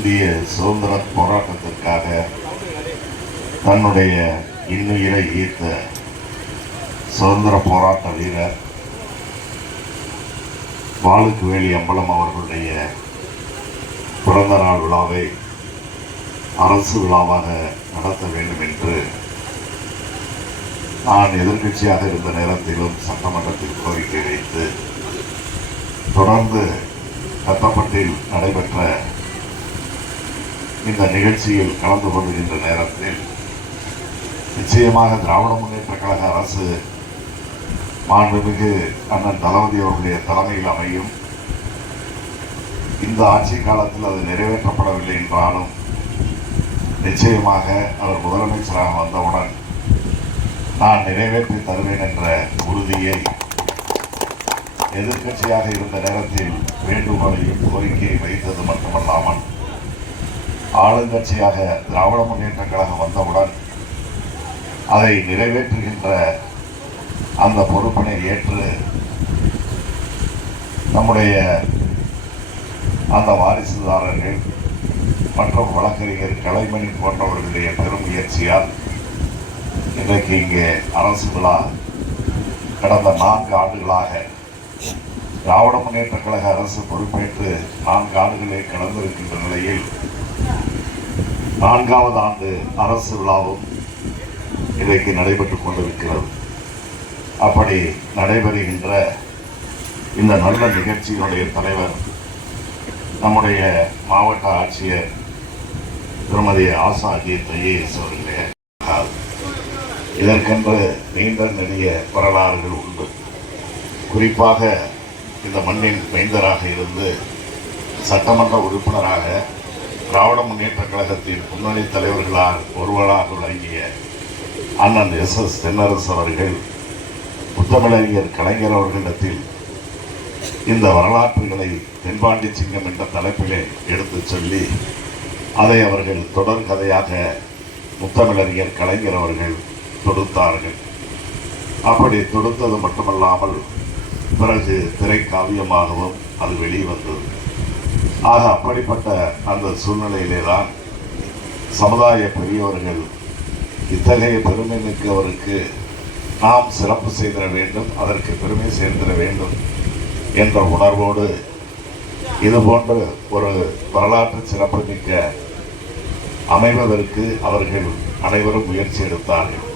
இந்திய சுதந்திர போராட்டத்திற்காக தன்னுடைய இன்னுயிரை ஈர்த்த சுதந்திர போராட்ட வீரர் வாளுக்கு வேலி அம்பலம் அவர்களுடைய பிறந்த நாள் விழாவை அரசு விழாவாக நடத்த வேண்டும் என்று நான் எதிர்க்கட்சியாக இருந்த நேரத்திலும் சட்டமன்றத்தில் கோரிக்கை வைத்து தொடர்ந்து கத்தப்பட்டில் நடைபெற்ற இந்த நிகழ்ச்சியில் கலந்து கொள்கின்ற நேரத்தில் நிச்சயமாக திராவிட முன்னேற்ற கழக அரசு மாண்புமிகு அண்ணன் தளபதி அவர்களுடைய தலைமையில் அமையும். இந்த ஆட்சி காலத்தில் அது நிறைவேற்றப்படவில்லை என்றாலும் நிச்சயமாக அவர் முதலமைச்சராக வந்தவுடன் நான் நிறைவேற்றி தருவேன் என்ற உறுதியை எதிர்க்கட்சியாக இருந்த நேரத்தில் வேண்டுகோளையும் கோரிக்கையை வைத்தது மட்டுமல்லாமல் ஆளுங்கட்சியாக திராவிட முன்னேற்ற கழகம் வந்தவுடன் அதை நிறைவேற்றுகின்ற அந்த பொறுப்பினை ஏற்று நம்முடைய அந்த வாரிசுதாரர்கள் மற்றும் வழக்கறிஞர் கலைமணி போன்றவர்களுடைய பெரும் முயற்சியால் இன்றைக்கு இங்கே அரசு விழா கடந்த 4 ஆண்டுகளாக திராவிட முன்னேற்ற கழக அரசு பொறுப்பேற்று 4 ஆண்டுகளே கடந்திருக்கின்ற நிலையில் 4வது ஆண்டு அரசு விழாவும் இன்றைக்கு நடைபெற்றுக் கொண்டிருக்கிறது. அப்படி நடைபெறுகின்ற இந்த நல்ல நிகழ்ச்சியினுடைய தலைவர் நம்முடைய மாவட்ட ஆட்சியர் திருமதி ஆசா அஜித் ஐஏஎஸ் அவர்களே. இதற்கென்று நீண்ட நெடிய வரலாறுகள் உண்டு. குறிப்பாக இந்த மண்ணின் மைந்தராக இருந்து சட்டமன்ற உறுப்பினராக திராவிட முன்னேற்ற கழகத்தின் முன்னணி தலைவர்களால் ஒருவராக விளங்கிய அண்ணன் எஸ் தென்னரசு அவர்கள் முத்தமிழறிஞர் கலைஞர் அவர்களிடத்தில் இந்த வரலாற்றுகளை தென்பாண்டி சிங்கம் என்ற தலைப்பிலே எடுத்துச் சொல்லி அதை அவர்கள் தொடர் கதையாக முத்தமிழறிஞர் கலைஞர் அவர்கள் தொடுத்தார்கள். அப்படி தொடுத்தது மட்டுமல்லாமல் பிறகு திரைக்காவியமாகவும் அது வெளிவந்தது. ஆக அப்படிப்பட்ட அந்த சூழ்நிலையிலே தான் சமுதாய பெரியவர்கள் இத்தகைய பெருமை மிக்கவருக்கு நாம் சிறப்பு செய்திட வேண்டும், அதற்கு பெருமை சேர்த்திட வேண்டும் என்ற உணர்வோடு இதுபோன்ற ஒரு வரலாற்று சிறப்பு மிக்க அமைவதற்கு அவர்கள் அனைவரும் முயற்சி எடுத்தார்கள்.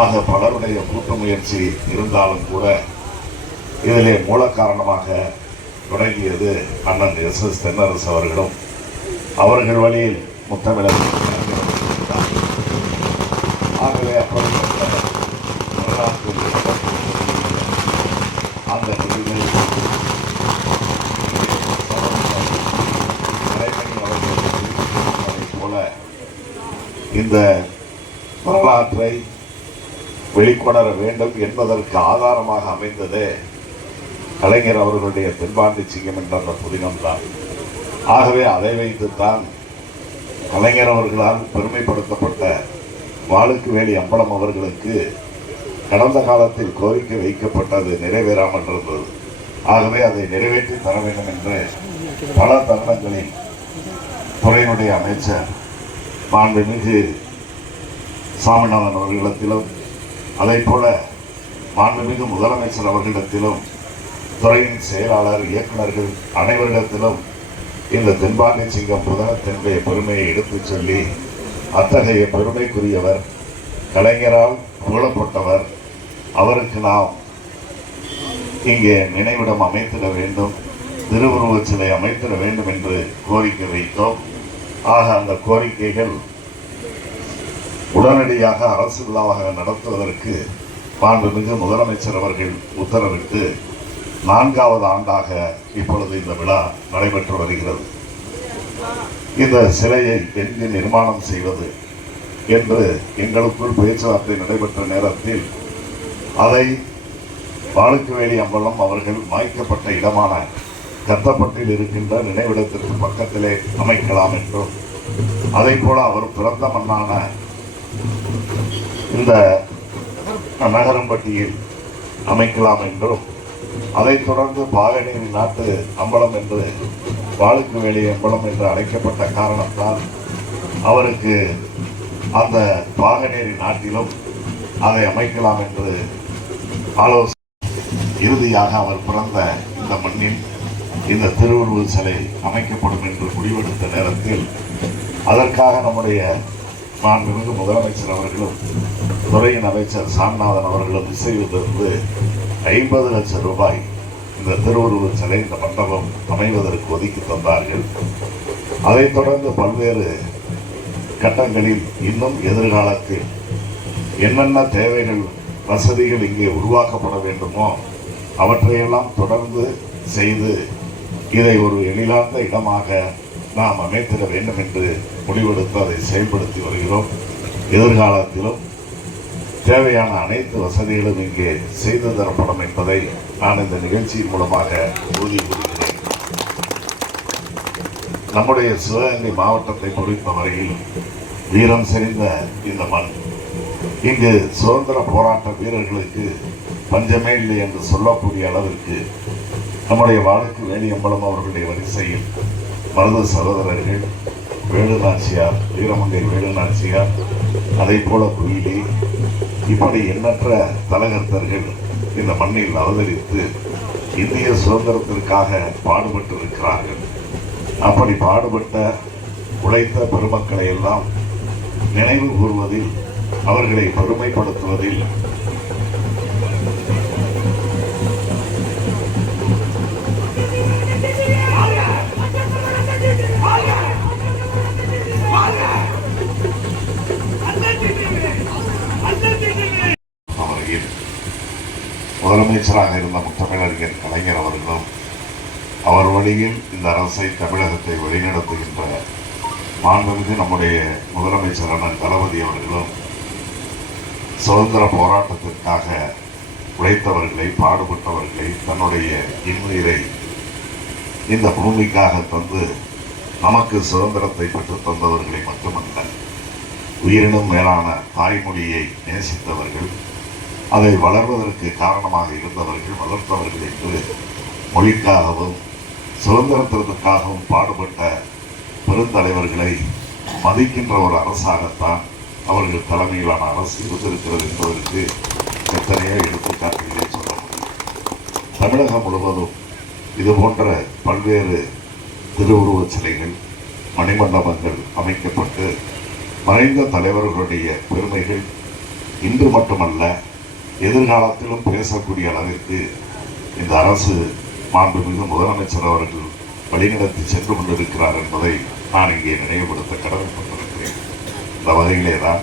ஆக பலருடைய கூட்டு முயற்சி இருந்தாலும் கூட இதிலே மூல காரணமாக தொடங்கியது அண்ணன் எஸ் தென்னரசு அவர்களும் அவர்கள் வழியில் முத்தமிழர். ஆகவே அப்படிப்பட்ட வரலாற்று அந்த நிகழ்வில் போல இந்த வரலாற்றை வெளிக்கொணர வேண்டும் என்பதற்கு ஆதாரமாக அமைந்ததே கலைஞர் அவர்களுடைய தென்பாண்டி சிங்கம் என்ற அந்த புதினம்தான். ஆகவே அதை வைத்துத்தான் கலைஞர் அவர்களால் பெருமைப்படுத்தப்பட்ட வாளுக்கு வேலி அம்பலம் அவர்களுக்கு கடந்த காலத்தில் கோரிக்கை வைக்கப்பட்டது நிறைவேறாமல் இருந்தது. ஆகவே அதை நிறைவேற்றி தர வேண்டும் என்று பல தருணங்களில் துறையினுடைய அமைச்சர் மாண்புமிகு சாமிநாதன் அவர்களிடத்திலும் அதை போல மாண்புமிகு முதலமைச்சர் அவர்களிடத்திலும் துறையின் செயலாளர் இயக்குநர்கள் அனைவரிடத்திலும் இந்த தென்பாண்டி சிங்கம் புதனத்தினுடைய பெருமையை எடுத்துச் சொல்லி அத்தகைய பெருமைக்குரியவர் கலைஞரால் புகழப்பட்டவர், அவருக்கு நாம் இங்கே நினைவிடம் அமைத்திட வேண்டும், திருவுருவச் சிலை அமைத்திட வேண்டும் என்று கோரிக்கை வைத்தோம். ஆக அந்த கோரிக்கைகள் உடனடியாக அரசு விழாவாக நடத்துவதற்கு மாண்புமிகு முதலமைச்சர் அவர்கள் உத்தரவிட்டு 4வது ஆண்டாக இப்பொழுது இந்த விழா நடைபெற்று வருகிறது. இந்த சிலையை எங்கு நிர்மாணம் செய்வது என்று எங்களுக்குள் பேச்சுவார்த்தை நடைபெற்ற நேரத்தில் அதை வாளுக்கு வேலி அம்பலம் அவர்கள் மாய்க்கப்பட்ட இடமான கத்தப்பட்டில் இருக்கின்ற நினைவிடத்திற்கு பக்கத்திலே அமைக்கலாம் என்றும், அதை போல அவர் பிறந்த மண்ணான இந்த நகரம்பட்டியில் அமைக்கலாம் என்றும், அதைத் தொடர்ந்து பாகனேரி நாட்டு அம்பலம் என்று வாளுக்கு வேலிய அம்பலம் என்று அழைக்கப்பட்ட காரணத்தால் அவருக்கு அந்த பாகனேரி நாட்டிலும் அதை அமைக்கலாம் என்று ஆலோசனை. இறுதியாக அவர் பிறந்த இந்த மண்ணில் இந்த திருவுருவ சிலை அமைக்கப்படும் என்று முடிவெடுத்த நேரத்தில் அதற்காக நம்முடைய மாண்புமிகு முதலமைச்சர் அவர்களும் துறையின் அமைச்சர் சாமிநாதன் அவர்களும் இசைவிலிருந்து 50 லட்சம் ரூபாய் இந்த திருவுருவ சிலை இந்த மண்டபம் அமைவதற்கு ஒதுக்கி தந்தார்கள். அதைத் தொடர்ந்து பல்வேறு கட்டங்களில் இன்னும் எதிர்காலத்தில் என்னென்ன தேவைகள் வசதிகள் இங்கே உருவாக்கப்பட வேண்டுமோ அவற்றையெல்லாம் தொடர்ந்து செய்து இதை ஒரு எழிலார்ந்த இடமாக நாம் அமைத்திட வேண்டும் என்று முடிவெடுத்து அதை செயல்படுத்தி வருகிறோம். எதிர்காலத்திலும் தேவையான அனைத்து வசதிகளும் இங்கே செய்து தரப்படும் என்பதை நான் இந்த நிகழ்ச்சியின் மூலமாக உறுதி கூறுகிறேன். நம்முடைய சிவகங்கை மாவட்டத்தை பொறுத்தவரையில் வீரம் செறிந்த இந்த மண், இங்கு சுதந்திர போராட்ட வீரர்களுக்கு பஞ்சமே இல்லை என்று சொல்லக்கூடிய அளவிற்கு நம்முடைய வாளுக்கு வேலியம்பலம் அவர்களுடைய வரிசையில் மருது சகோதரர்கள், வேலுநாச்சியார், வீரமங்கை வேலுநாச்சியார், அதை போல குயிலி, இப்படி எண்ணற்ற தலகர்த்தர்கள் இந்த மண்ணில் அவதரித்து இந்திய சுதந்திரத்திற்காக பாடுபட்டு இருக்கிறார்கள். அப்படி பாடுபட்ட உழைத்த பெருமக்களை எல்லாம் நினைவு கூறுவதில், அவர்களை பெருமைப்படுத்துவதில் முதலமைச்சராக இருந்த முத்தமிழறிஞர் கலைஞர் அவர்களும் அவர் வழியில் இந்த அரசை தமிழகத்தை வழிநடத்துகின்ற மாண்புமிகு நம்முடைய முதலமைச்சரான தளபதி அவர்களும் சுதந்திர போராட்டத்திற்காக உழைத்தவர்களை, பாடுபட்டவர்களை, தன்னுடைய இன்னுயிரை இந்த பூமிக்காக தந்து நமக்கு சுதந்திரத்தை பெற்றுத் தந்தவர்களை மட்டுமல்ல, உயிரினும் மேலான தாய்மொழியை நேசித்தவர்கள், அதை வளர்வதற்கு காரணமாக இருந்தவர்கள், வளர்த்தவர்கள் என்று மொழிக்காகவும் சுதந்திரத்திற்காகவும் பாடுபட்ட பெருந்தலைவர்களை மதிக்கின்ற ஒரு அரசாகத்தான் அவர்கள் தலைமையிலான அரசு இருந்திருக்கிறது என்பதற்கு எத்தனையோ எடுத்துக்காட்டுகளை சொல்ல முடியும். தமிழகம் முழுவதும் இது போன்ற பல்வேறு திருவுருவச் சிலைகள், மணிமண்டபங்கள் அமைக்கப்பட்டு மறைந்த தலைவர்களுடைய பெருமைகள் இன்று மட்டுமல்ல எதிர்காலத்திலும் பேசக்கூடிய அளவிற்கு இந்த அரசு மாண்புமிகு முதலமைச்சர் அவர்கள் வழிநடத்தி சென்று கொண்டிருக்கிறார் என்பதை நான் இங்கே நினைவுபடுத்த கடமைப்பட்டிருக்கிறேன். இந்த வகையிலே தான்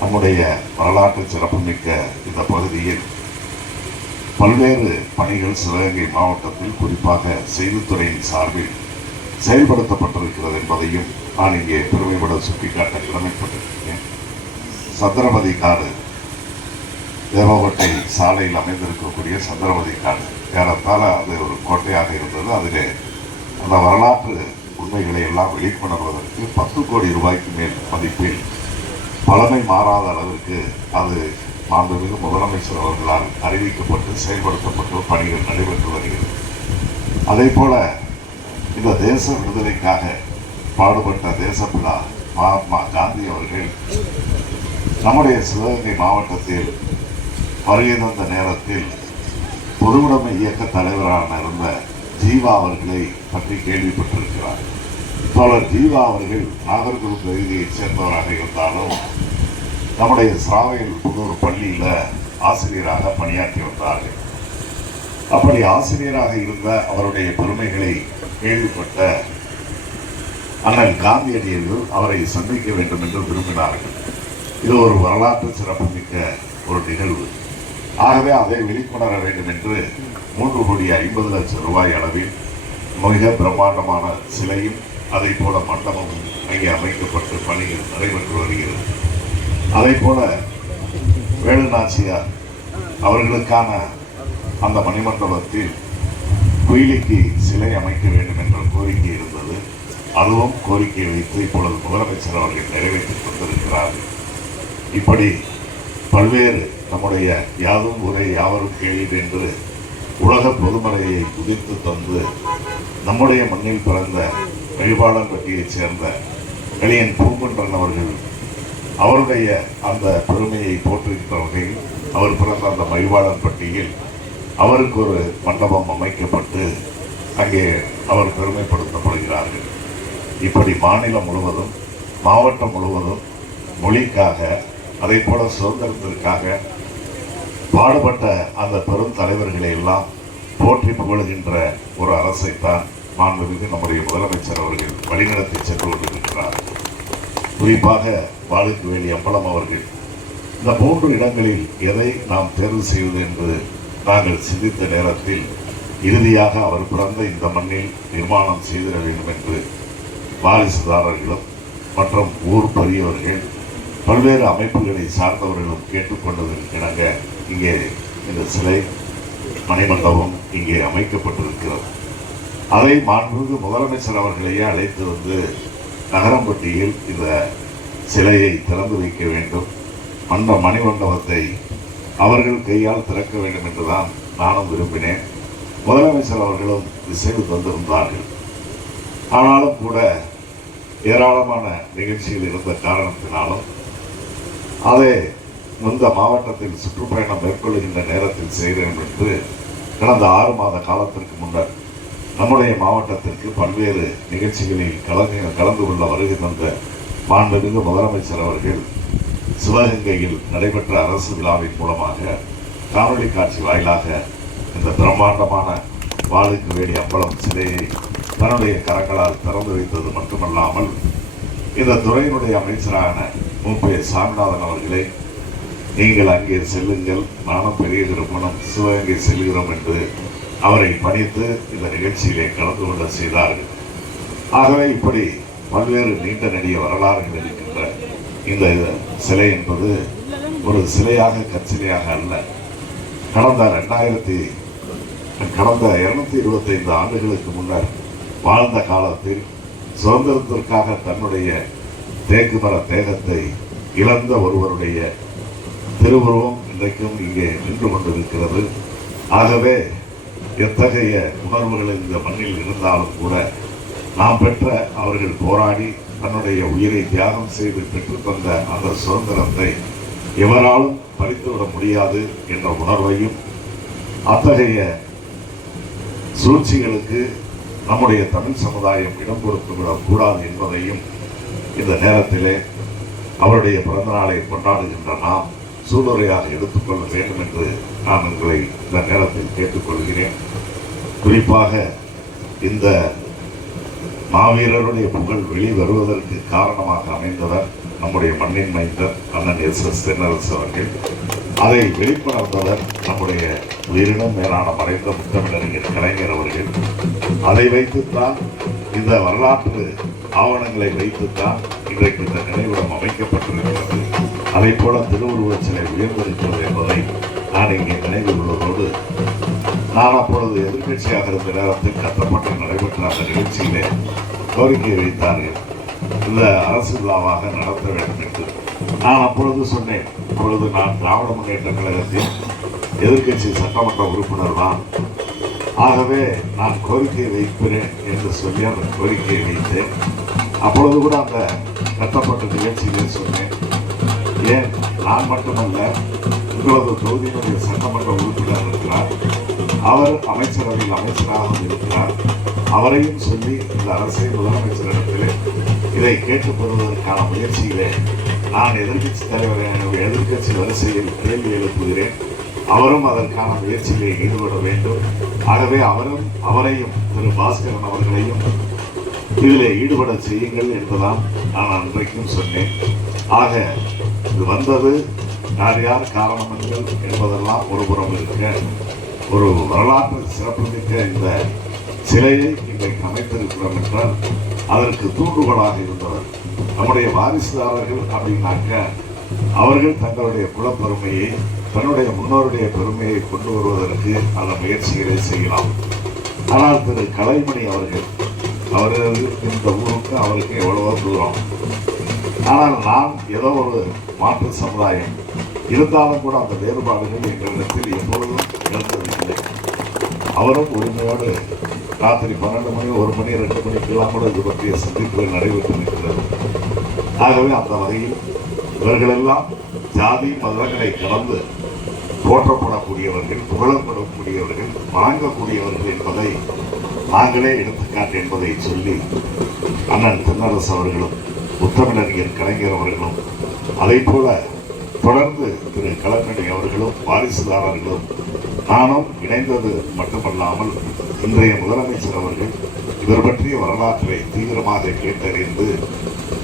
நம்முடைய வரலாற்று சிறப்புமிக்க இந்த பகுதியில் பல்வேறு பணிகள் சிவகங்கை மாவட்டத்தில் குறிப்பாக செய்தித்துறையின் சார்பில் செயல்படுத்தப்பட்டிருக்கிறது என்பதையும் நான் இங்கே பெருமைப்பட சுட்டிக்காட்ட கடமைப்பட்டிருக்கிறேன். சந்திரமதி காடு, தேவகோட்டை சாலையில் அமைந்திருக்கக்கூடிய சந்திரமதி காடு, ஏறத்தாழ அது ஒரு கோட்டையாக இருந்தது. அதிலே அந்த வரலாற்று உண்மைகளை எல்லாம் வெளிக்கொணர்வதற்கு 10 கோடி ரூபாய்க்கு மேல் மதிப்பில் பழமை மாறாத அளவிற்கு அது மாண்புமிகு முதலமைச்சர் அவர்களால் அறிவிக்கப்பட்டு செயல்படுத்தப்பட்டு பணிகள் நடைபெற்று வருகிறது. அதே போல இந்த தேச விடுதலைக்காக பாடுபட்ட தேசப்பிதா மகாத்மா காந்தி அவர்கள் நம்முடைய சிவகங்கை மாவட்டத்தில் வருகை தந்த நேரத்தில் பொதுவுடைமை இயக்க தலைவரான இருந்த ஜீவா அவர்களை பற்றி கேள்விப்பட்டிருக்கிறார். தோழர் ஜீவா அவர்கள் நாகர்கோவில் பகுதியைச் சேர்ந்தவராக இருந்தாலும் நம்முடைய சிராவையில் புதூர் பள்ளியில் ஆசிரியராக பணியாற்றி வந்தார்கள். அப்படி ஆசிரியராக இருந்த அவருடைய பெருமைகளை கேள்விப்பட்ட அண்ணன் காந்தியடிகள் அவரை சந்திக்க வேண்டும் என்று விரும்பினார்கள். இது ஒரு வரலாற்று சிறப்புமிக்க ஒரு நிகழ்வு. ஆகவே அதை வெளிக்கொணர வேண்டும் என்று 3,50 லட்சம் ரூபாய் அளவில் மிக பிரம்மாண்டமான சிலையும் அதை போல மண்டபமும் அங்கே அமைக்கப்பட்டு பணிகள் நடைபெற்று வருகிறது. அதை போல வேலுநாச்சியார் அவர்களுக்கான அந்த மணிமண்டபத்தில் குயிலிக்கு சிலை அமைக்க வேண்டும் என்ற கோரிக்கை இருந்தது. அதுவும் கோரிக்கை வைத்து இப்பொழுது முதலமைச்சர் அவர்கள் நிறைவேற்றிக் கொண்டிருக்கிறார்கள். இப்படி பல்வேறு நம்முடைய யாதும் ஊரே யாவரும் கேளீர் என்று உலக பொதுமறையை குதித்து தந்து நம்முடைய மண்ணில் பிறந்த மெய்வாளன்பட்டியைச் சேர்ந்த கலியன் பூங்குன்றன் அவர்கள் அவருடைய அந்த பெருமையை போற்றுகின்ற வகையில் அவர் பிறந்த அந்த மைவாளன்பட்டியில் அவருக்கு ஒரு மண்டபம் அமைக்கப்பட்டு அங்கே அவர் பெருமைப்படுத்தப்படுகிறார்கள். இப்படி மாநிலம் முழுவதும் மாவட்டம் முழுவதும் மொழிக்காக அதே போல சுதந்திரத்திற்காக பாடுபட்ட அந்த பெரும் தலைவர்களை எல்லாம் போற்றி புகழ்கின்ற ஒரு அரசைத்தான் மாண்புமிகு நம்முடைய முதலமைச்சர் அவர்கள் வழிநடத்தி சென்று கொண்டிருக்கிறார். குறிப்பாக வாளுக்கு வேலி அம்பலம் அவர்கள் இந்த 3 இடங்களில் எதை நாம் தேர்வு செய்வது என்று நாங்கள் சிந்தித்த நேரத்தில் இறுதியாக அவர் பிறந்த இந்த மண்ணில் நிர்மாணம் செய்திட வேண்டும் என்று வாரிசுதாரர்களும் மற்றும் ஊர் பெரியவர்கள் பல்வேறு அமைப்புகளை சார்ந்தவர்களும் கேட்டுக்கொண்டதற்கிணங்க இங்கே இந்த சிலை மணிமண்டபம் இங்கே அமைக்கப்பட்டிருக்கிறது. அதை மாண்புமிகு முதலமைச்சர் அவர்களையே அழைத்து வந்து நகரம்பட்டியில் இந்த சிலையை திறந்து வைக்க வேண்டும், அந்த மணிமண்டபத்தை அவர்கள் கையால் திறக்க வேண்டும் என்றுதான் நானும் விரும்பினேன். முதலமைச்சர் அவர்களும் இசைவு தந்திருந்தார்கள். ஆனாலும் கூட ஏராளமான நிகழ்ச்சிகள் இருந்த காரணத்தினாலும் அதை இந்த மாவட்டத்தில் சுற்றுப்பயணம் மேற்கொள்கின்ற நேரத்தில் செய்கிறேன் என்று கடந்த 6 மாத காலத்திற்கு முன்னர் நம்முடைய மாவட்டத்திற்கு பல்வேறு நிகழ்ச்சிகளில் கலந்து கொள்ள வருகை தந்த மாண்புமிகு முதலமைச்சர் அவர்கள் சிவகங்கையில் நடைபெற்ற அரசு விழாவின் மூலமாக காணொலி காட்சி வாயிலாக இந்த பிரம்மாண்டமான வாளுக்கு வேலி அம்பலம் சிலையை தன்னுடைய கரங்களால் திறந்து வைத்தது மட்டுமல்லாமல் இந்த துறையினுடைய அமைச்சரான மூப்பே சாமிநாதன் அவர்களை நீங்கள் அங்கே செல்லுங்கள், நானும் பெரிய திருமணம் சிவகங்கை செல்கிறோம் என்று அவரை பணித்து இந்த நிகழ்ச்சியிலே கலந்து கொள்ள செய்தார்கள். ஆகவே இப்படி பல்வேறு நீண்ட நெடிய வரலாறுகள் இருக்கின்ற இந்த சிலை என்பது ஒரு சிலையாக கற்சிலையாக அல்ல. கடந்த 225 ஆண்டுகளுக்கு முன்னர் வாழ்ந்த காலத்தில் சுதந்திரத்திற்காக தன்னுடைய தேக்கு மர தேகத்தை இழந்த ஒருவருடைய திருவுருவம் இன்றைக்கும் இங்கே நின்று கொண்டிருக்கிறது. ஆகவே எத்தகைய உணர்வுகள் இந்த மண்ணில் இருந்தாலும் கூட நாம் பெற்ற அவர்கள் போராடி தன்னுடைய உயிரை தியாகம் செய்து பெற்றுத்தந்த அந்த சுதந்திரத்தை எவராலும் பறித்துவிட முடியாது என்ற உணர்வையும் அத்தகைய சூழ்ச்சிகளுக்கு நம்முடைய தமிழ் சமுதாயம் இடம் கொடுத்து விடக்கூடாது என்பதையும் இந்த நேரத்திலே அவருடைய பிறந்த நாளை கொண்டாடுகின்ற நாம் சூளுரையாக எடுத்துக்கொள்ள வேண்டும் என்று நான் உங்களை இந்த நேரத்தில் கேட்டுக்கொள்கிறேன். குறிப்பாக இந்த மாவீரருடைய புகழ் வெளிவருவதற்கு காரணமாக அமைந்தவர் நம்முடைய மண்ணின் மைந்தர் அண்ணன் எஸ் தென்னரசு அவர்கள். அதை வெளிக்கொணர்ந்தவர் நம்முடைய உயிரினும் மேலான மறைந்த முத்தமிழறிஞர் கலைஞர் அவர்கள். அதை வைத்துத்தான் இந்த வரலாற்று ஆவணங்களை வைத்துத்தான் இன்றைக்கு இந்த நினைவிடம் அமைக்கப்பட்டிருக்கிறது. அதை போல திருவுருவச் சிலை உயர்ந்திருக்கிறது என்பதை நான் இங்கே நினைவில் உள்ளதோடு, நான் அப்பொழுது எதிர்கட்சியாக இருந்த நேரத்தில் கட்டப்பட்டு நடைபெற்ற அந்த நிகழ்ச்சியிலே கோரிக்கை வைத்தார்கள், இந்த அரசு விழாவாக நடத்த வேண்டும் என்று. நான் அப்பொழுது சொன்னேன், இப்பொழுது நான் திராவிட முன்னேற்ற கழகத்தின் எதிர்கட்சி சட்டமன்ற உறுப்பினர் தான், ஆகவே நான் கோரிக்கையை வைக்கிறேன் என்று சொல்லி அந்த கோரிக்கையை வைத்தேன். அப்பொழுது கூட அந்த கட்டப்பட்ட நிகழ்ச்சியிலே சொன்னேன், ஏன் நான் மட்டுமல்ல, உங்களது தொகுதியினுடைய சட்டமன்ற உறுப்பினர் இருக்கிறார், அவர் அமைச்சரவையில் அமைச்சராக இருக்கிறார், அவரையும் சொல்லி இந்த அரசியல் முதலமைச்சரிடத்திலே இதை கேட்டுக் கொள்வதற்கான முயற்சியிலே நான் எதிர்கட்சி தலைவரான எதிர்கட்சி வரிசையில் கேள்வி எழுப்புகிறேன். அவரும் அதற்கான முயற்சியிலே ஈடுபட வேண்டும். ஆகவே அவரையும் திரு பாஸ்கரன் அவர்களையும் இதிலே ஈடுபட செய்யுங்கள் என்பதுதான் நான் அன்றைக்கும் சொன்னேன். ஆக இது வந்தது யார் யார் காரணங்கள் என்பதெல்லாம் ஒருபுறம் இருக்க, ஒரு வரலாற்று சிறப்புமிக்க இந்த சிலையை இன்றைக்கு அமைத்திருக்கிறோம் என்றால் அதற்கு தூண்டுகோலாக இருந்தவர் நம்முடைய வாரிசுதாரர்கள். அப்படின்னாக்க அவர்கள் தங்களுடைய குலப்பெருமையை, தன்னுடைய முன்னோருடைய பெருமையை கொண்டு வருவதற்கு அந்த முயற்சிகளை செய்யலாம். ஆனால் திரு கலைமணி அவர்கள் இந்த ஊருக்கு அவருக்கு எவ்வளவோ தூரம். ஆனால் நான் ஏதோ ஒரு மாற்று சமுதாயம் இருந்தாலும் கூட அந்த வேறுபாடுகள் எங்களிடத்தில் எப்பொழுதும் இருந்ததில்லை. அவரும் உரிமையோடு ராத்திரி 12 மணி 1 மணி 2 மணிக்கெல்லாம் கூட இது பற்றிய சந்திப்புகள் நடைபெற்று இருக்கிறது. ஆகவே அந்த வகையில் இவர்களெல்லாம் ஜாதி மதங்களை கடந்து போற்றப்படக்கூடியவர்கள், புகழப்படக்கூடியவர்கள், வணங்கக்கூடியவர்கள் என்பதை நாங்களே எடுத்துக்காட்டு என்பதை சொல்லி அண்ணன் தென்னரசு அவர்களும் முத்தமிழறிஞர் கலைஞர் அவர்களும் அதை போல தொடர்ந்து திரு கலைஞடி அவர்களும் வாரிசுதாரர்களும் நானும் இணைந்தது மட்டுமல்லாமல் இன்றைய முதலமைச்சர் அவர்கள் இவர் பற்றிய வரலாற்றை தீவிரமாக கேட்டறிந்து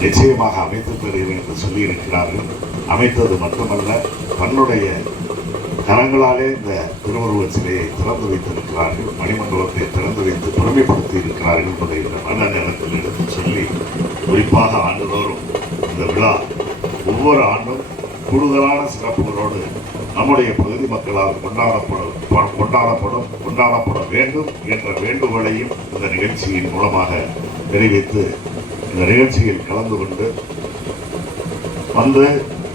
நிச்சயமாக அமைத்து தருகிறேன் என்று சொல்லியிருக்கிறார்கள். அமைத்தது மட்டுமல்ல, தன்னுடைய கரங்களாலே இந்த திருவுருவச் சிலையை திறந்து வைத்திருக்கிறார்கள், மணிமண்டபத்தை திறந்து வைத்து பெருமைப்படுத்தி இருக்கிறார்கள் என்பதை இந்த நல்ல நேரத்தில் எடுத்து சொல்லி, குறிப்பாக ஆண்டுதோறும் இந்த விழா ஒவ்வொரு ஆண்டும் கூடுதலான சிறப்புகளோடு நம்முடைய பகுதி மக்களால் கொண்டாடப்பட வேண்டும் என்ற வேண்டுகோளையும் இந்த நிகழ்ச்சியின் மூலமாக தெரிவித்து இந்த நிகழ்ச்சியில் கலந்து கொண்டு வந்து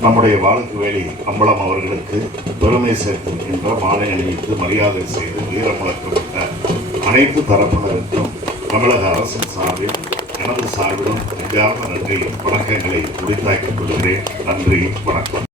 நம்முடைய வாழுக்குவேலி அம்பலம் அவர்களுக்கு பெருமை சேர்த்திருக்கின்ற மாலை அணிவித்து மரியாதை செய்து வீரமுழக்கமிட்ட அனைத்து தரப்பினருக்கும் தமிழக அரசின் சார்பில் எனது சார்பிலும் நெஞ்சார்ந்த நன்றி வணக்கங்களை உரித்தாக்கிக் கொள்கிறேன். நன்றி, வணக்கம்.